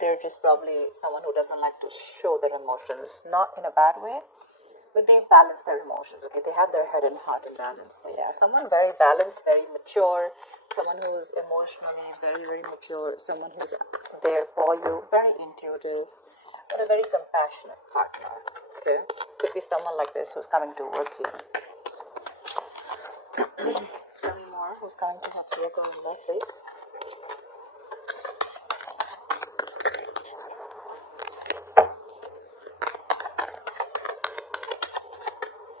they're just probably someone who doesn't like to show their emotions, not in a bad way, but they balance their emotions, okay? They have their head and heart in balance. So yeah, someone very balanced, very mature, someone who's emotionally very, very mature, someone who's there for you, very intuitive, but a very compassionate partner, okay? Could be someone like this who's coming towards you. Tell me more. Who's coming towards you? Go in love, please.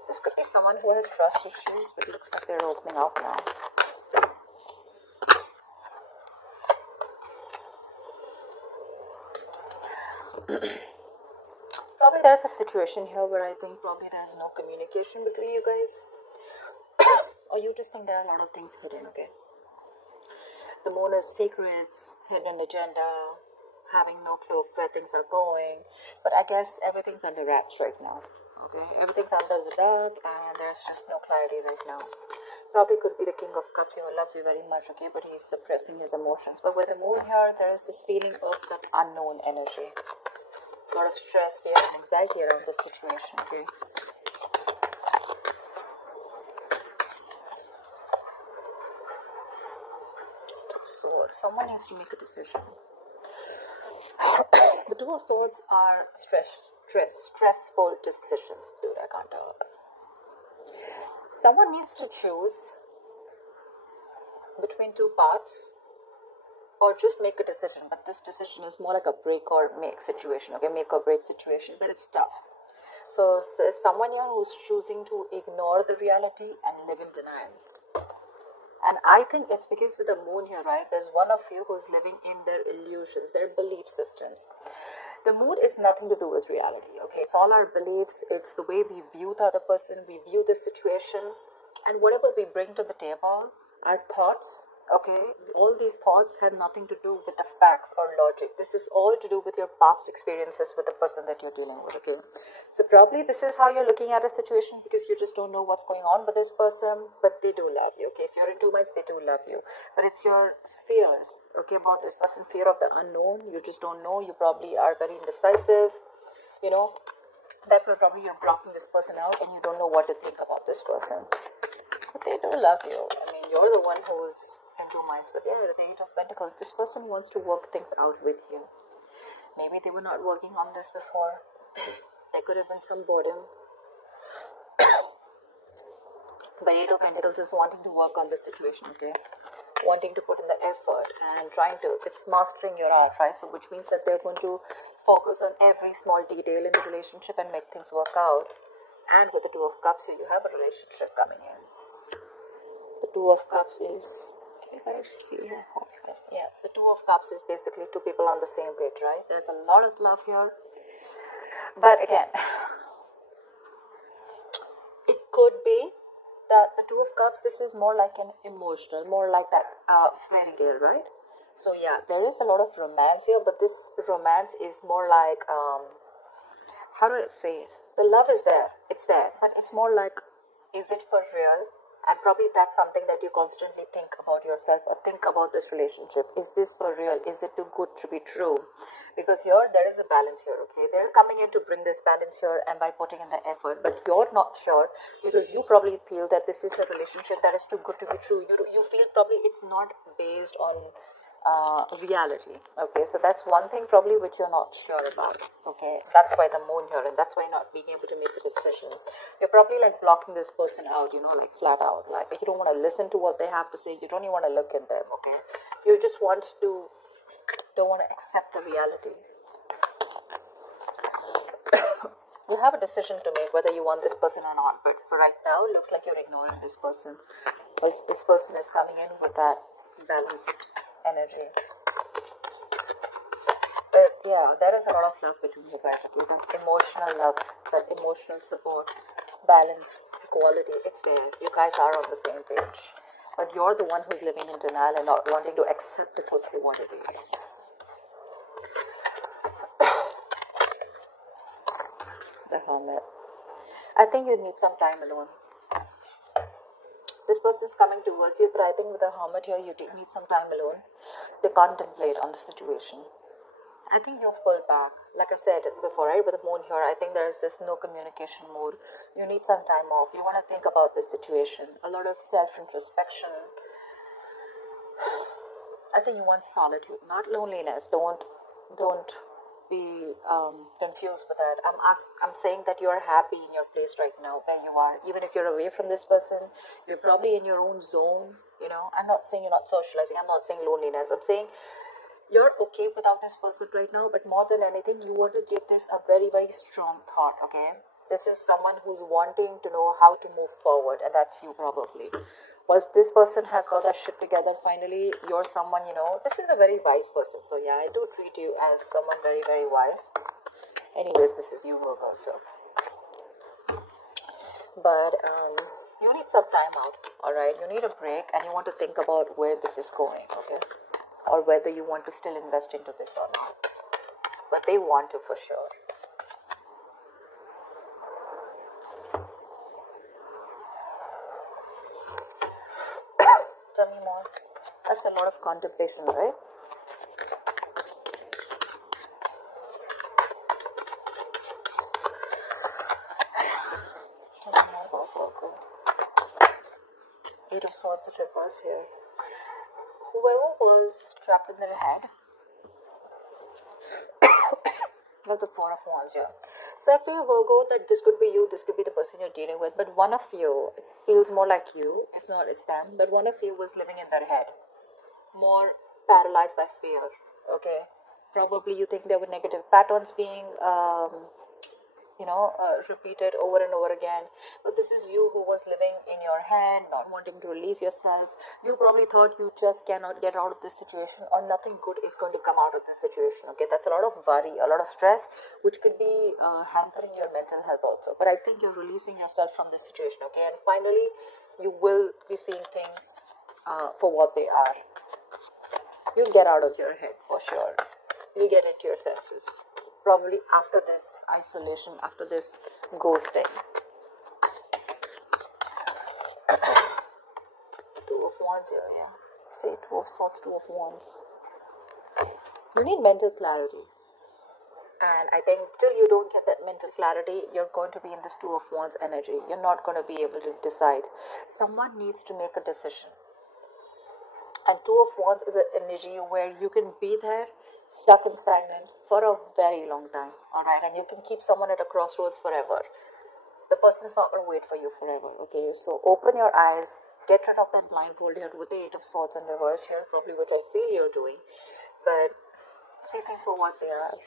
This could be someone who has trust issues, but it looks like they're opening up now. Probably there's a situation here where I think probably there's no communication between you guys. Or you just think there are a lot of things hidden, okay? The moon is secrets, hidden agenda, having no clue where things are going. But I guess everything's under wraps right now, okay? Everything's under the dark and there's just no clarity right now. Probably could be the King of Cups, who loves you very much, okay? But he's suppressing his emotions. But with the moon here, there is this feeling of that unknown energy. A lot of stress, fear, and anxiety around this situation, okay? So someone needs to make a decision. The Two of Swords are stressful decisions. Dude, I can't talk. Someone needs to choose between two paths or just make a decision. But this decision is more like a break or make situation, okay? Make or break situation, but it's tough. So there's someone here who's choosing to ignore the reality and live in denial. And I think it's because with the moon here, right, there's one of you who's living in their illusions, their belief systems. The moon is nothing to do with reality, okay? It's all our beliefs, it's the way we view the other person, we view the situation, and whatever we bring to the table, our thoughts, okay? All these thoughts have nothing to do with the facts or logic. This is all to do with your past experiences with the person that you're dealing with, okay? So probably this is how you're looking at a situation because you just don't know what's going on with this person, but they do love you, okay? If you're in 2 months, they do love you. But it's your fears, okay, about this person, fear of the unknown. You just don't know. You probably are very indecisive, you know. That's why probably you're blocking this person out and you don't know what to think about this person. But they do love you. I mean, you're the one who's in 2 minds. But yeah, the Eight of Pentacles, this person wants to work things out with you. Maybe they were not working on this before. There could have been some boredom. But Eight of Pentacles is wanting to work on this situation, okay? Wanting to put in the effort and trying to, it's mastering your art, right? So which means that they're going to focus on every small detail in the relationship and make things work out. And with the Two of Cups here, you have a relationship coming in. The Two of Cups is, can you guys see? Yeah, the Two of Cups is basically two people on the same page, right? There's a lot of love here. But again, it could be that the Two of Cups, this is more like an emotional, more like that fairy tale, right? So yeah, there is a lot of romance here, but this romance is more like, how do I say it? The love is there, it's there, but it's more like, is it for real? And probably that's something that you constantly think about yourself or think about this relationship. Is this for real? Is it too good to be true? Because here, there is a balance here, okay? They're coming in to bring this balance here and by putting in the effort, but you're not sure because you probably feel that this is a relationship that is too good to be true. You feel probably it's not based on reality, okay? So that's one thing probably which you're not sure about, okay? That's why the moon here, and that's why not being able to make a decision. You're probably like blocking this person out, you know, like flat out, like you don't want to listen to what they have to say, you don't even want to look at them, okay? You just don't want to accept the reality. You have a decision to make whether you want this person or not, but for right now it looks like you're ignoring this person because this person is coming in with that balanced energy. But yeah, there is a lot of love between you guys, okay? That emotional love, that emotional support, balance, equality, it's there. You guys are on the same page. But you're the one who's living in denial and not wanting to accept it for what it is. The Hermit. I think you need some time alone. This person's coming towards you, but I think with the Hermit here, you need some time alone to contemplate on the situation I think you've pulled back. Like I said before, right, with the moon here, I think there is this no communication mode. You need some time off. You want to think about this situation. A lot of self-introspection. I think you want solitude, not loneliness. Don't be confused with that. I'm saying that you're happy in your place right now, where you are. Even if you're away from this person, you're probably in your own zone. You know, I'm not saying you're not socializing. I'm not saying loneliness. I'm saying you're okay without this person right now, but more than anything, you want to give this a very, very strong thought, okay? This is someone who's wanting to know how to move forward, and that's you probably. Once this person has got that shit together, finally, you're someone, you know, this is a very wise person. So yeah, I do treat you as someone very, very wise. Anyways, this is you, Virgo, so. But you need some time out, alright? You need a break, and you want to think about where this is going, okay? Or whether you want to still invest into this or not. But they want to for sure. Tell me more. That's a lot of contemplation, right? Tell me more about Virgo. Eight of Swords in reverse here. Whoever was trapped in their head, with the Four of Wands here. So I feel, Virgo, that this could be you, this could be the person you're dealing with, but one of you feels more like you, if not it's them, but one of you was living in their head, more paralyzed by fear, okay? Probably you think there were negative patterns being repeated over and over again. But this is you who was living in your head, not wanting to release yourself. You probably thought you just cannot get out of this situation, or nothing good is going to come out of this situation. Okay, that's a lot of worry, a lot of stress, which could be hampering your mental health also. But I think you're releasing yourself from this situation. Okay, and finally, you will be seeing things for what they are. You'll get out of your head for sure. You'll get into your senses. Probably after this isolation, after this ghosting. Two of Wands here, yeah. Say Two of Swords, Two of Wands. You need mental clarity. And I think till you don't get that mental clarity, you're going to be in this Two of Wands energy. You're not going to be able to decide. Someone needs to make a decision. And Two of Wands is an energy where you can be there, stuck and stagnant for a very long time, alright, and you can keep someone at a crossroads forever. The person's not going to wait for you forever, okay? So open your eyes, get rid of that blindfold here with the Eight of Swords in reverse here, probably which I feel you're doing, but see things for what they are.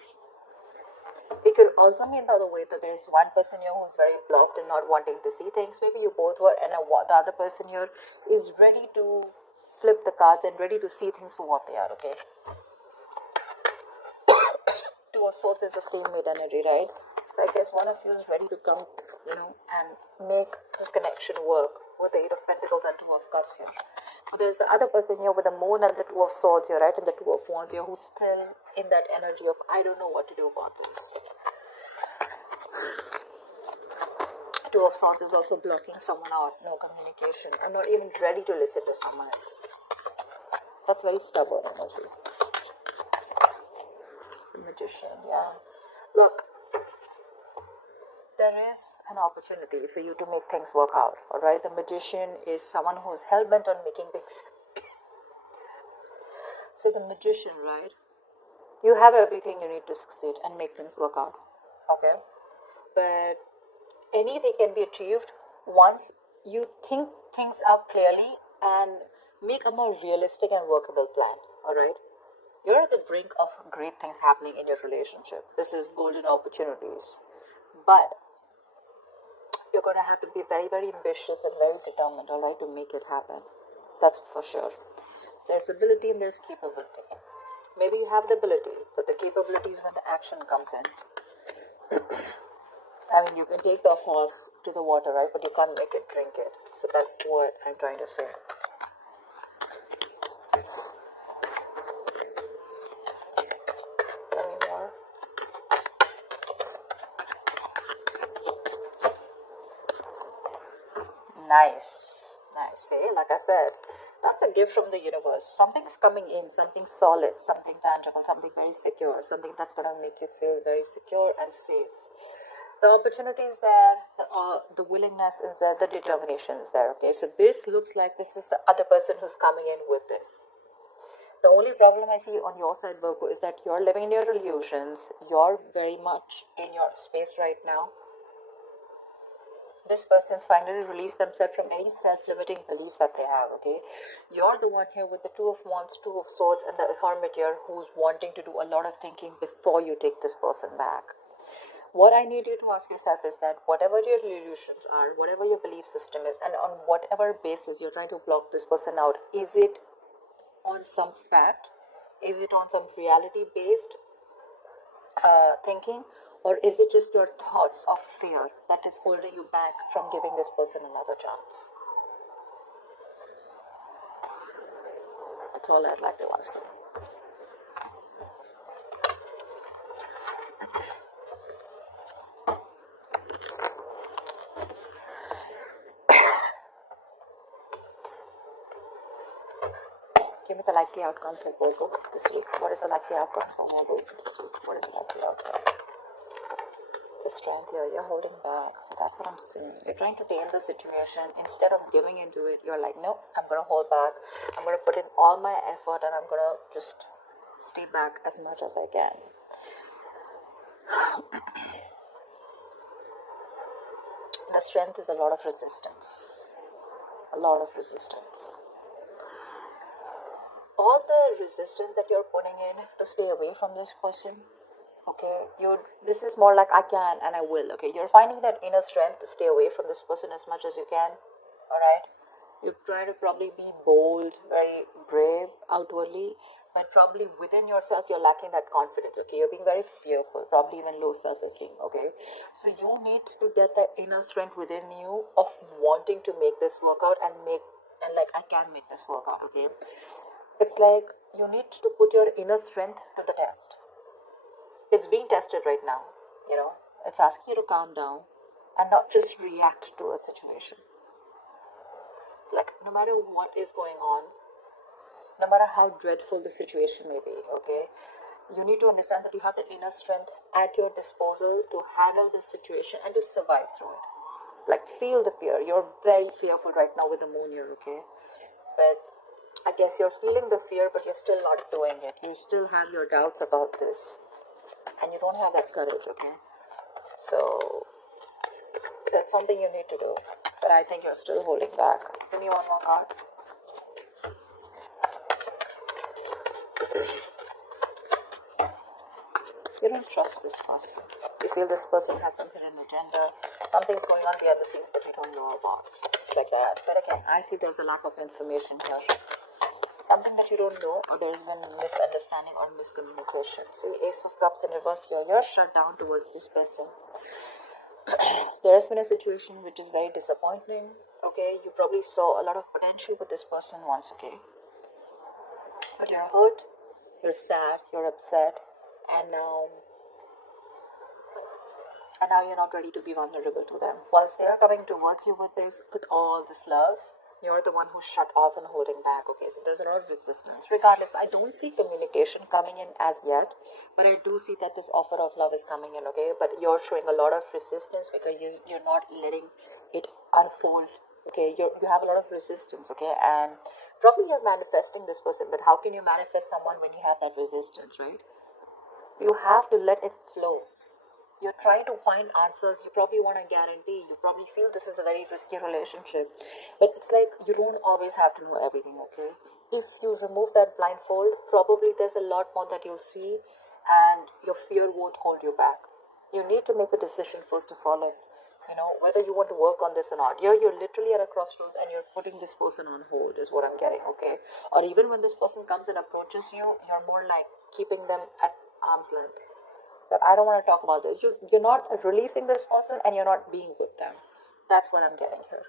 It could also mean the other way, that there's one person here who's very blocked and not wanting to see things. Maybe you both were, and the other person here is ready to flip the cards and ready to see things for what they are, okay? Two of Swords is the stalemate energy, right? So I guess one of you is ready to come, and make this connection work with the Eight of Pentacles and Two of Cups here. But there's the other person here with the Moon and the Two of Swords here, right? And the Two of Wands here, who's still in that energy of, I don't know what to do about this. Two of Swords is also blocking someone out, no communication. I'm not even ready to listen to someone else. That's very stubborn energy. The Magician, yeah. Look, there is an opportunity for you to make things work out, alright? The Magician is someone who's hell-bent on making things. So the Magician, right? You have everything you need to succeed and make things work out, okay? But anything can be achieved once you think things out clearly and make a more realistic and workable plan, alright? You're at the brink of great things happening in your relationship. This is golden opportunities. But you're going to have to be very, very ambitious and very determined, alright, to make it happen. That's for sure. There's ability and there's capability. Maybe you have the ability, but the capability is when the action comes in. I mean, you can take the horse to the water, right? But you can't make it drink it. So that's what I'm trying to say. Tell me more. Nice. See, like I said, That's a gift from the universe. Something is coming in, something solid, something tangible, something very secure, something that's going to make you feel very secure and safe. The opportunity is there, the willingness is there, the determination is there. Okay, so this looks like this is the other person who's coming in with this. The only problem I see on your side, Virgo, is that you're living in your illusions. You're very much in your space right now. This person's finally released themselves from any self-limiting beliefs that they have, okay? You're the one here with the Two of Wands, Two of Swords, and the Hermit here who's wanting to do a lot of thinking before you take this person back. What I need you to ask yourself is that whatever your illusions are, whatever your belief system is, and on whatever basis you're trying to block this person out, is it on some fact? Is it on some reality-based thinking? Or is it just your thoughts of fear that is holding you back from giving this person another chance? That's all I'd like to ask you. Give me the likely outcome for Virgo this week. What is the likely outcome for Virgo this week? What is the likely outcome? The strength here, you're holding back. So that's what I'm saying. You're trying to tame the situation. Instead of giving into it, you're like, no, I'm going to hold back. I'm going to put in all my effort and I'm going to just stay back as much as I can. The strength is a lot of resistance. A lot of resistance. All the resistance that you're putting in to stay away from this person, okay, this is more like I can and I will, okay? You're finding that inner strength to stay away from this person as much as you can, alright? You try to probably be bold, very brave outwardly, but probably within yourself you're lacking that confidence, okay? You're being very fearful, probably even low self-esteem, okay? So you need to get that inner strength within you of wanting to make this work out and like I can make this work out, okay? It's like you need to put your inner strength to the test. It's being tested right now, you know. It's asking you to calm down and not just react to a situation. Like, no matter what is going on, no matter how dreadful the situation may be, okay, you need to understand that you have the inner strength at your disposal to handle the situation and to survive through it. Like, feel the fear. You're very fearful right now with the moon here, okay? But I guess you're feeling the fear, but you're still not doing it. You still have your doubts about this. And you don't have that courage, okay? So, that's something you need to do. But I think you're still holding back. Give me one more card. You don't trust this person. You feel this person has some hidden agenda. Something's going on behind the scenes that you don't know about. It's like that. But again, I feel there's a lack of information here. Something that you don't know, or there's been misunderstanding or miscommunication. See, Ace of Cups in reverse here. You're shut down towards this person. There has been a situation which is very disappointing. Okay, you probably saw a lot of potential with this person once. Okay, but you're hurt, you're sad, you're upset, and now you're not ready to be vulnerable to them. Once they are coming towards you with all this love, you're the one who's shut off and holding back. Okay, so there's a lot of resistance. Regardless, I don't see communication coming in as yet, but I do see that this offer of love is coming in. Okay, but you're showing a lot of resistance because you're not letting it unfold. Okay, you have a lot of resistance. Okay, and probably you're manifesting this person, but how can you manifest someone when you have that resistance, right? You have to let it flow. You're trying to find answers. You probably want a guarantee. You probably feel this is a very risky relationship. But it's like you don't always have to know everything, okay? If you remove that blindfold, probably there's a lot more that you'll see and your fear won't hold you back. You need to make a decision first of all, whether you want to work on this or not. You're literally at a crossroads and you're putting this person on hold is what I'm getting, okay? Or even when this person comes and approaches you, you're more like keeping them at arm's length. That I don't want to talk about this. You're not releasing this person and you're not being with them. That's what I'm getting here.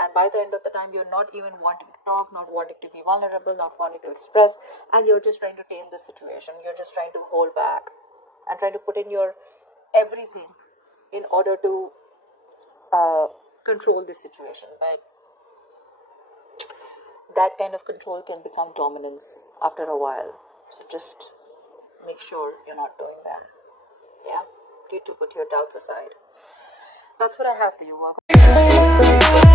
And by the end of the time, you're not even wanting to talk, not wanting to be vulnerable, not wanting to express, and you're just trying to tame the situation. You're just trying to hold back and trying to put in your everything in order to control this situation. But that kind of control can become dominance after a while. So just make sure you're not doing that. Yeah, need to put your doubts aside. That's what I have for you, Virgo.